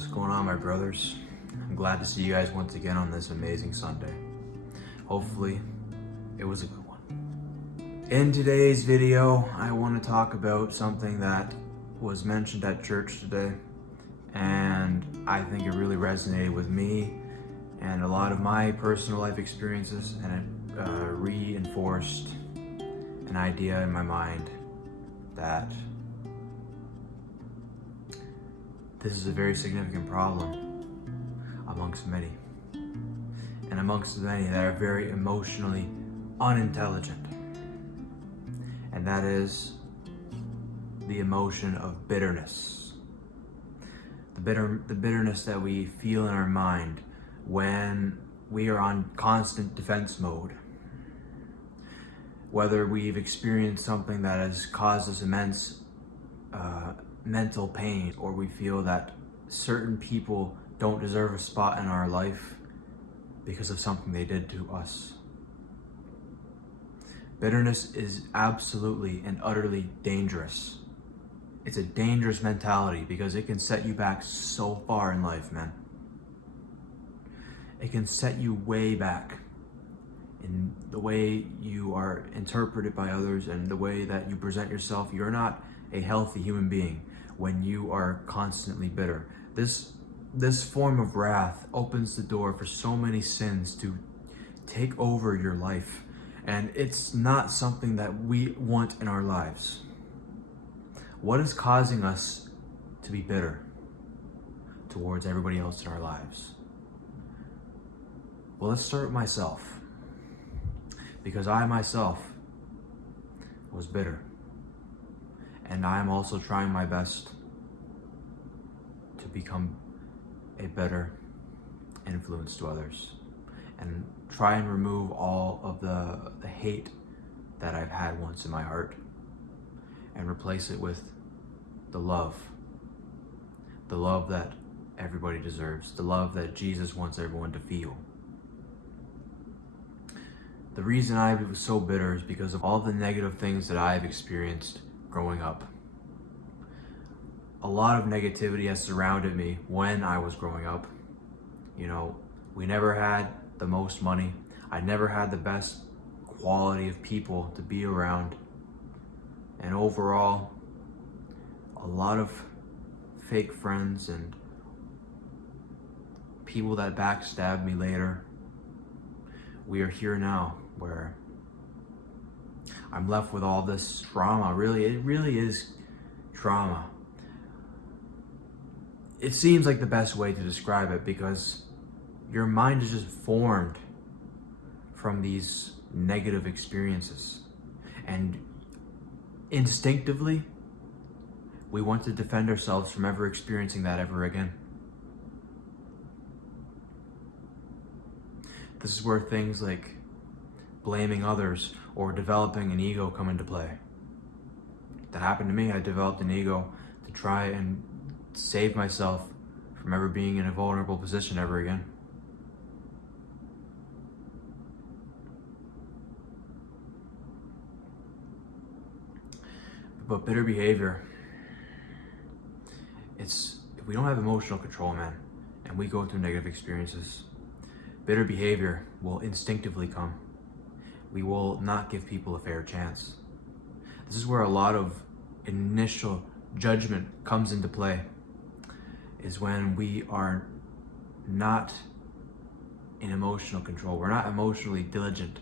What's going on, my brothers? I'm glad to see you guys once again on this amazing Sunday. Hopefully, it was a good one. In today's video, I want to talk about something that was mentioned at church today, and I think it really resonated with me and a lot of my personal life experiences, and it reinforced an idea in my mind that this is a very significant problem amongst many, and amongst many that are very emotionally unintelligent, and that is the emotion of bitterness. The bitterness that we feel in our mind when we are on constant defense mode. Whether we've experienced something that has caused us immense mental pain, or we feel that certain people don't deserve a spot in our life because of something they did to us. Bitterness is absolutely and utterly dangerous. It's a dangerous mentality because it can set you back so far in life, man. It can set you way back in the way you are interpreted by others and the way that you present yourself. You're not a healthy human being when you are constantly bitter. This form of wrath opens the door for so many sins to take over your life, and it's not something that we want in our lives. What is causing us to be bitter towards everybody else in our lives? Well, let's start with myself, because I myself was bitter. And I am also trying my best to become a better influence to others and try and remove all of the hate that I've had once in my heart and replace it with the love that everybody deserves, the love that Jesus wants everyone to feel. The reason I was so bitter is because of all the negative things that I've experienced growing up. A lot of negativity has surrounded me when I was growing up. You know, we never had the most money. I never had the best quality of people to be around. And overall, a lot of fake friends and people that backstabbed me later. We are here now where I'm left with all this trauma. It really is trauma. It seems like the best way to describe it because your mind is just formed from these negative experiences. And instinctively, we want to defend ourselves from ever experiencing that ever again. This is where things like blaming others or developing an ego come into play. That happened to me. I developed an ego to try and save myself from ever being in a vulnerable position ever again. But bitter behavior, if we don't have emotional control, man, and we go through negative experiences, bitter behavior will instinctively come. We will not give people a fair chance. This is where a lot of initial judgment comes into play, is when we are not in emotional control. We're not emotionally diligent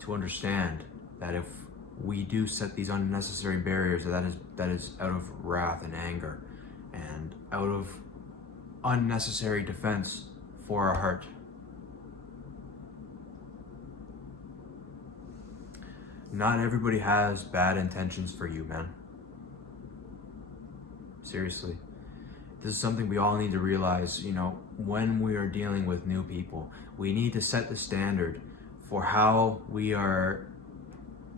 to understand that if we do set these unnecessary barriers, that is out of wrath and anger and out of unnecessary defense for our heart. Not everybody has bad intentions for you, man. Seriously. This is something we all need to realize, when we are dealing with new people. We need to set the standard for how we are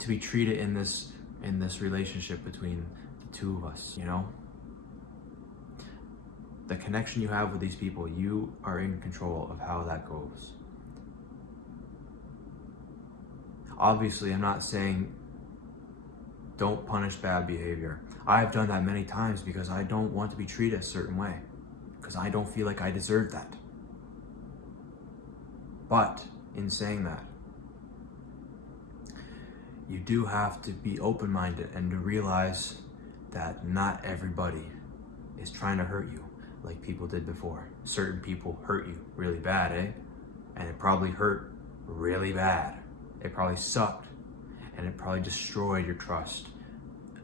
to be treated in this relationship between the two of us, The connection you have with these people, you are in control of how that goes. Obviously, I'm not saying Don't punish bad behavior. I've done that many times because I don't want to be treated a certain way, because I don't feel like I deserve that. But in saying that, you do have to be open-minded and to realize that not everybody is trying to hurt you like people did before. Certain people hurt you really bad, eh? And it probably hurt really bad. It probably sucked, and it probably destroyed your trust.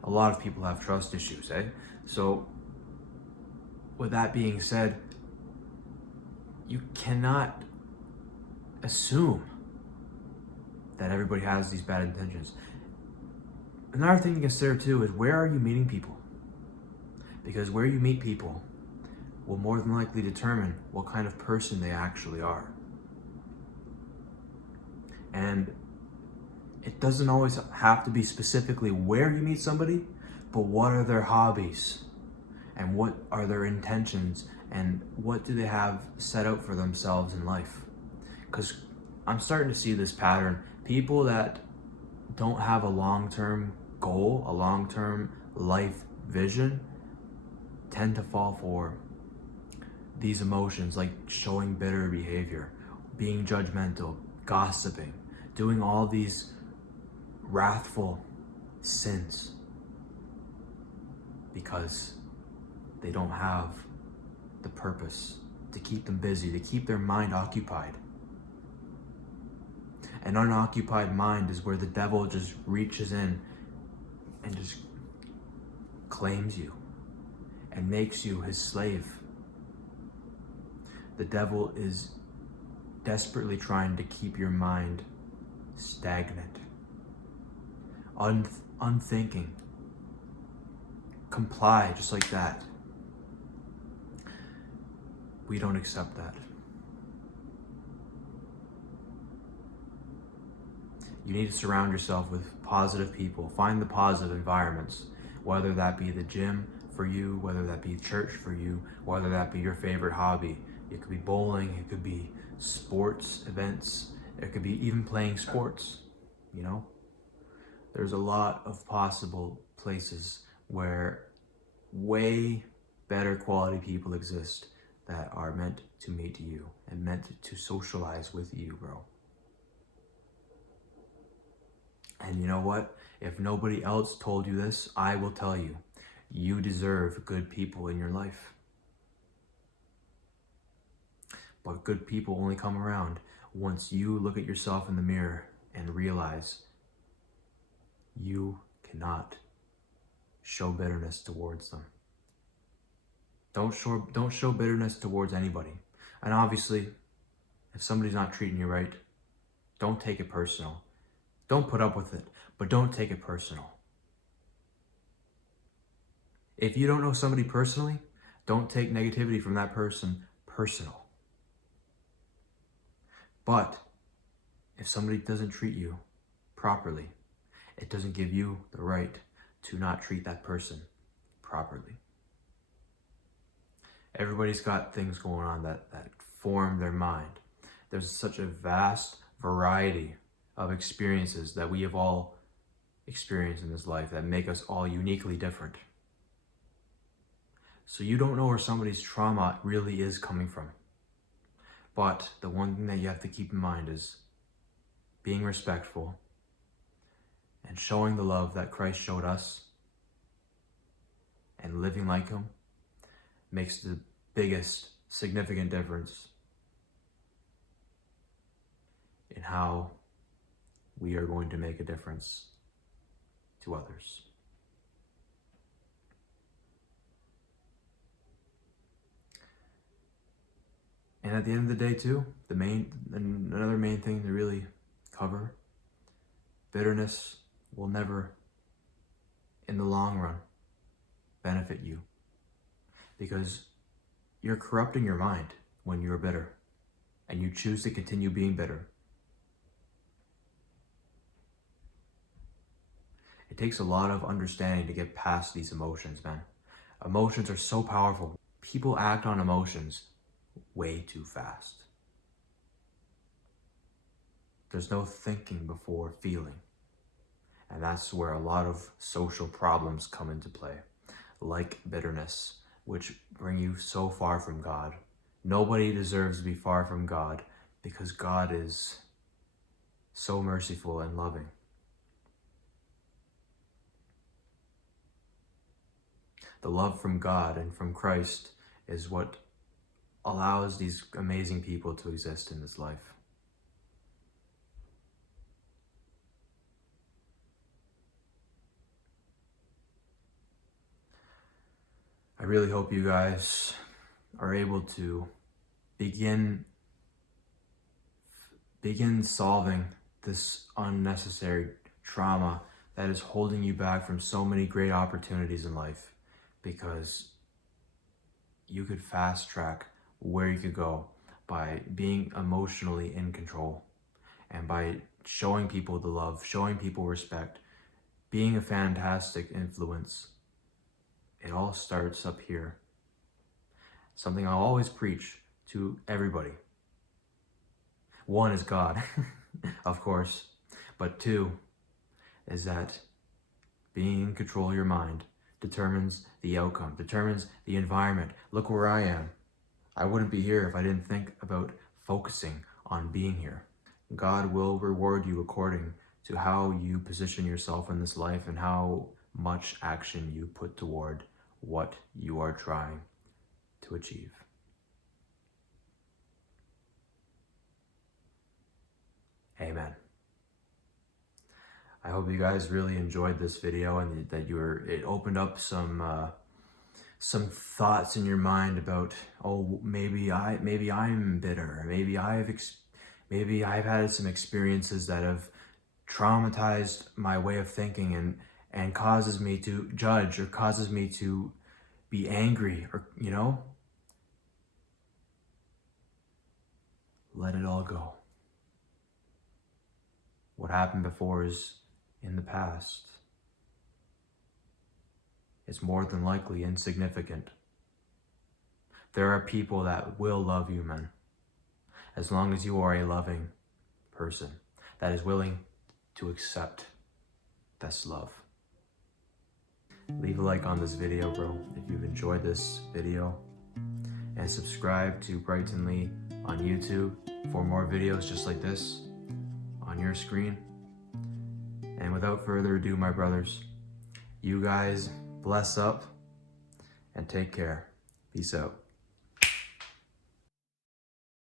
A lot of people have trust issues, eh? So with that being said, you cannot assume that everybody has these bad intentions. Another thing to consider too is, where are you meeting people? Because where you meet people will more than likely determine what kind of person they actually are. And it doesn't always have to be specifically where you meet somebody, but what are their hobbies? And what are their intentions? And what do they have set out for themselves in life? Because I'm starting to see this pattern. People that don't have a long-term goal, a long-term life vision, tend to fall for these emotions, like showing bitter behavior, being judgmental, gossiping, doing all these wrathful sins, because they don't have the purpose to keep them busy, to keep their mind occupied. An unoccupied mind is where the devil just reaches in and just claims you and makes you his slave. The devil is desperately trying to keep your mind stagnant, unthinking, comply just like that. We don't accept that. You need to surround yourself with positive people. Find the positive environments, whether that be the gym for you, whether that be church for you, whether that be your favorite hobby. It could be bowling, it could be sports events, it could be even playing sports, you know? There's a lot of possible places where way better quality people exist that are meant to meet you and meant to socialize with you, bro. And you know what? If nobody else told you this, I will tell you. You deserve good people in your life. But good people only come around once you look at yourself in the mirror and realize you cannot show bitterness towards them. Don't show bitterness towards anybody. And obviously, if somebody's not treating you right, don't take it personal. Don't put up with it, but don't take it personal. If you don't know somebody personally, don't take negativity from that person personal. But if somebody doesn't treat you properly, it doesn't give you the right to not treat that person properly. Everybody's got things going on that form their mind. There's such a vast variety of experiences that we have all experienced in this life that make us all uniquely different. So you don't know where somebody's trauma really is coming from. But the one thing that you have to keep in mind is being respectful and showing the love that Christ showed us and living like him makes the biggest significant difference in how we are going to make a difference to others. And at the end of the day too, another main thing to really cover, bitterness will never, in the long run, benefit you. Because you're corrupting your mind when you're bitter and you choose to continue being bitter. It takes a lot of understanding to get past these emotions, man. Emotions are so powerful. People act on emotions way too fast. There's no thinking before feeling. And that's where a lot of social problems come into play, like bitterness, which bring you so far from God. Nobody deserves to be far from God because God is so merciful and loving. The love from God and from Christ is what allows these amazing people to exist in this life. I really hope you guys are able to begin solving this unnecessary trauma that is holding you back from so many great opportunities in life, because you could fast track where you could go by being emotionally in control and by showing people the love, showing people respect, being a fantastic influence. It all starts up here. Something I'll always preach to everybody. One is God, of course, but two is that being in control of your mind determines the outcome, determines the environment. Look where I am. I wouldn't be here if I didn't think about focusing on being here. God will reward you according to how you position yourself in this life and how much action you put toward what you are trying to achieve. Amen. I hope you guys really enjoyed this video and that it opened up some thoughts in your mind about, oh, maybe I'm bitter, maybe I've had some experiences that have traumatized my way of thinking and causes me to judge or causes me to be angry, or let it all go. What happened before is in the past. It's more than likely insignificant. There are people that will love you, man, as long as you are a loving person that is willing to accept this love. Leave a like on this video, bro, if you've enjoyed this video, and subscribe to Brighton Lee on YouTube for more videos just like this on your screen. And without further ado, my brothers, you guys bless up and take care. Peace out.